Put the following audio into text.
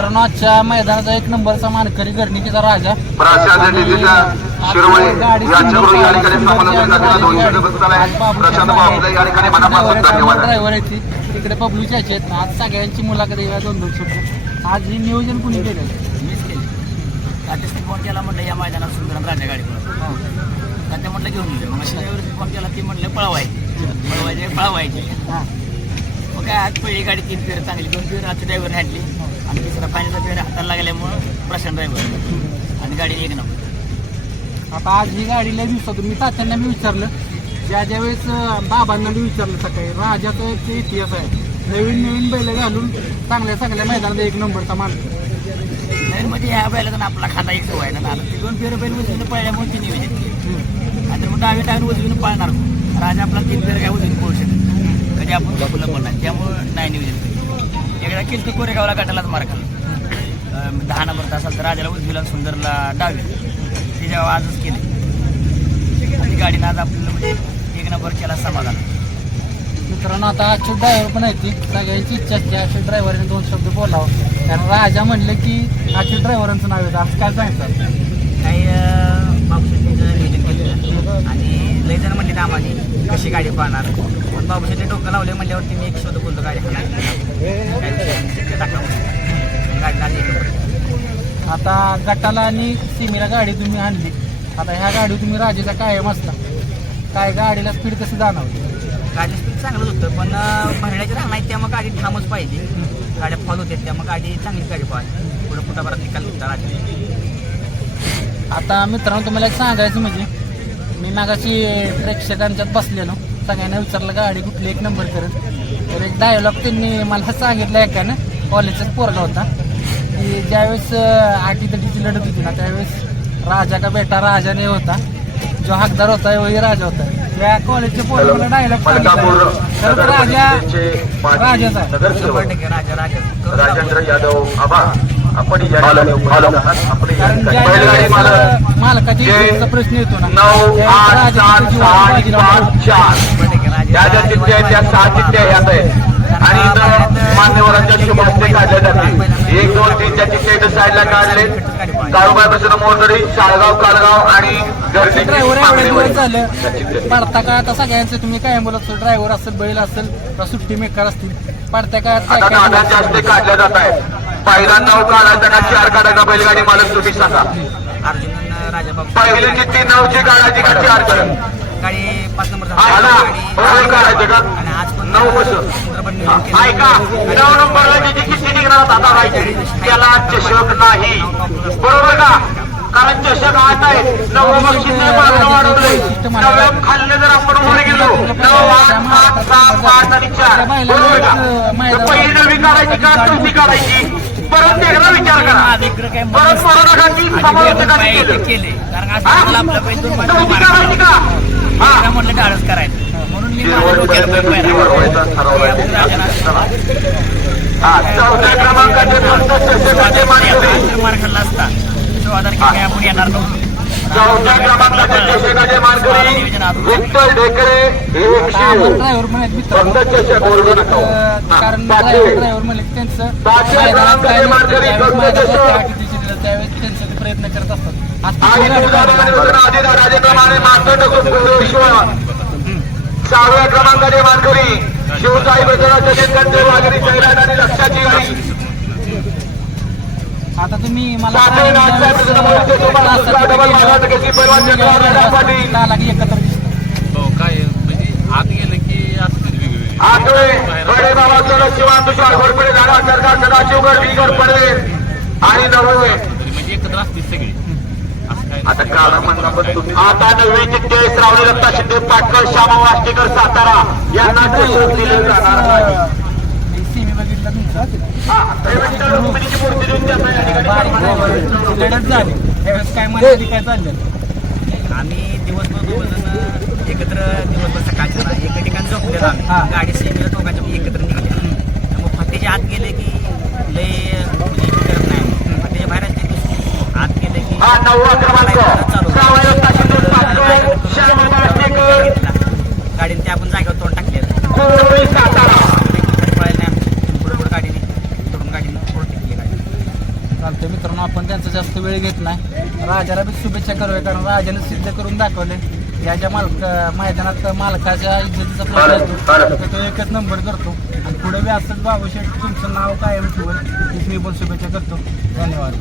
मित्रांनो आजच्या मैदानाचा एक नंबरचा मानकरी घडणीचा राजा. ड्रायव्हर आहे. ती तिकडे पब्लिक यायचे आहेत आज सगळ्यांची मुलाखत येऊया दोन दोन शब्द. आज हे नियोजन कुणी केलं. मीच केली. रात्रीच फोन केला म्हटलं या मैदानात सुंदरम राजा गाडी पळा त्या म्हटलं घेऊन येऊ मग त्याच्यावर फोन केला ती म्हटलं पळवायची पळवायचे पळवायचे हां. मग काय आज पहिली गाडी तीन फेर चांगली दोन फेर आजच्या ड्रायव्हरने हाडली आणि तिसरा फायनलचा फेर हाताला लागल्यामुळं प्रशांत ड्रायव्हर आणि गाडी एक नंबर. आता आज ही गाडी लय दिवसातून मी तात्यांना मी विचारलं ज्या ज्या वेळेस बाबांना मी विचारलं सकाळी राजाचा एक इतिहास आहे. नवीन नवीन बैल घालून चांगल्या चांगल्या मैदानात एक नंबरचा मानकरी नाही म्हणजे ह्या बैलाचा आपला खांदा एक सवय ना आता ती दोन फेर बैल उजवीनं पळल्यामुळे ती नियोजित केली आणि मग डावी टाकून उजवीनं पळणार. राजा आपला तीन फेर काय उजवीन पळू शकत कधी आपण चुकलं पण नाही. त्यामुळं नाही नियोजित केलं एकदा केलं तर कोरेगावला गटालाच मार खाल्ला. दहा नंबर तर राजाला उजवीला सुंदरला डावी. ते जेव्हा आजच केले. आणि गाडीनं आज आपल्याला म्हणजे एक नंबर केला समाधान. मित्रांनो आता आजचे ड्रायव्हर पण आहेत ती. सगळ्यांची इच्छा असते. आजच्या ड्रायव्हरने दोन शब्द बोलावं. कारण राजा म्हणलं की आजच्या ड्रायव्हरांचं नाव येतं. आज काय सांगतात काही बाबूशेट्टीचं नियोजन केलं आणि लय जण म्हणले आम्हाला कशी गाडी पाहणार? बाबूशेट्टी डोकं लावले म्हणल्यावरती मी एक शोध बोलतो गाडी लागली आता गटाला आणि सीमेला गाडी तुम्ही आणली. आता ह्या गाडी तुम्ही राजाचा कायम असता. काय गाडीला स्पीड कशी जाणवली गाडी स्पीड चांगलंच होतं पण भरण्याची राहणार त्यामुळे गाडी ठामच पाहिजे. गाड्या फॉल होते त्यामुळे गाडी चांगलीच गाडी पाहिजे. पुढे फुटाभरात निकाल होता राजा. आता मित्रांनो तुम्हाला एक सांगायचं म्हणजे मी मागाशी प्रेक्षकांच्यात बसलेलो. सगळ्यांना विचारलं गाडी कुठली एक नंबर करत. तर एक डायलॉग त्यांनी मला सांगितलं एकानं कॉलेजचाच पोरगा होता. की ज्यावेळेस आठी तटीची लढत होती ना त्यावेळेस राजा का बेटा राजाने होता. जो हकदार होता वही राजा होता. त्या कॉलेजच्या पोरगा मला डायलॉग सांगितलं तर राजा राजाचा राजा राजा राजेंद्र यादव आबा. आपण मालकाची प्रश्न येतो ना राजा त्या ज्या चिठ्ठ्या आहेत त्या सहा चिठ्ठ्या यात आहेत. आणि इथं मान्यवरांच्या शुभ हस्ते काढल्या जातील. एक दोन तीनच्या चिठ्ठ्या इथं साईडला काढले. काळूबाई प्रसन्न मोरदरी शाळगाव काळगाव आणि. पडता काळात आता सगळ्यांचं तुम्ही काय बोलत असतो ड्रायव्हर असेल बैल असेल सुट्टी मेकर असतील? पडत्या काळात हस्ते काढल्या जात आहेत. पहिल्यांदा नाव काढायचा का चार काढायचा बैलगाडी मालक तुम्ही सांगा. पहिली चिठ्ठी नऊची काढायची का चार काढायची? नऊ केलं. ऐका. नऊ नंबरला जी निघणार आता राहायची त्याला चषक नाही. बरोबर का? कारण चषक आठ आहे. नऊ बक्षीस वाढवलंय. नव्या खाल्ले जर आपण वर गेलो नऊ आठ सात सात पाच आणि चार. बरोबर का? पहिली नवी काढायची का? चौथी काढायची? परत एकदा विचार करा. परत की समालोचकांनी केलं. म्हटलं डाळच करायचं. म्हणून मी चौथ्या क्रमांकाचे मार खाल्ला असता तो आधार की काय? आपण येणार नव्हतो. चौथ्या क्रमांकाचे मानकरी विठ्ठल ढेकरे ड्रायव्हर नका अं, कारण. ड्रायव्हर ड्रायव्हर म्हणले की त्यांचं. मैदानात काय त्यावेळेस मैदानात त्यांचे ते प्रयत्न करत असतात. सहाव्या क्रमांकाचे मानकरी शिवसाई सचिन सैराट आणि लक्षाची आता तुम्ही मला सातवे नाथसाहेब प्रसन्न मोहिते तुम्हाला दुसरा डबल महाराज गती पैलवान चक्रवर्ती राजा पाटील दहा लाख एकत्र दिसतं. हो काय म्हणजे आत गेलं की असं आठवे बडे बाबा शिवान तुषार घोरपडे दादा सरकार सदाशिवगड बिगर पडे आणि नववे. म्हणजे आता तुम्ही आता नववी चिठ्ठे श्रावणी दत्ता शिंदे पाटकर श्यामा वाष्टेकर सातारा यांना चषक दिले जाणार नाही. मूर्ती देऊन ठिकाणी काय मध्ये काय चाललं दिवसभर दोघं जण एकत्र दिवसभर सकाळच्या ना एका ठिकाणी झोपलेलो. आम्ही. गाडी सेमीला दोघांच्या एकत्र निघले. मग फाटेच्या आत गेले की लय म्हणजे हे करत नाही फाटेच्या बाहेर असते की आत गेले की गाडीने ते आपण जागेवर तोंड टाकले कोळी सातारा पळायला नाही पुढे पुढे गाडीने तोडून गाडीनं पुढे टिकली गाडी चालतंय मित्रांनो आपण त्यांचा जास्त वेळ घेत नाही. राजाला बी शुभेच्छा करूया कारण राजाने सिद्ध करून दाखवले. या ज्या मालक मैदानात मालकाच्या इज्जतीचा प्रश्न असतो तर तो एकच नंबर करतो. आणि पुढे बी असंच बाबू शेठ तुमचं नाव कायम ठेवल हीच मी पण शुभेच्छा करतो. धन्यवाद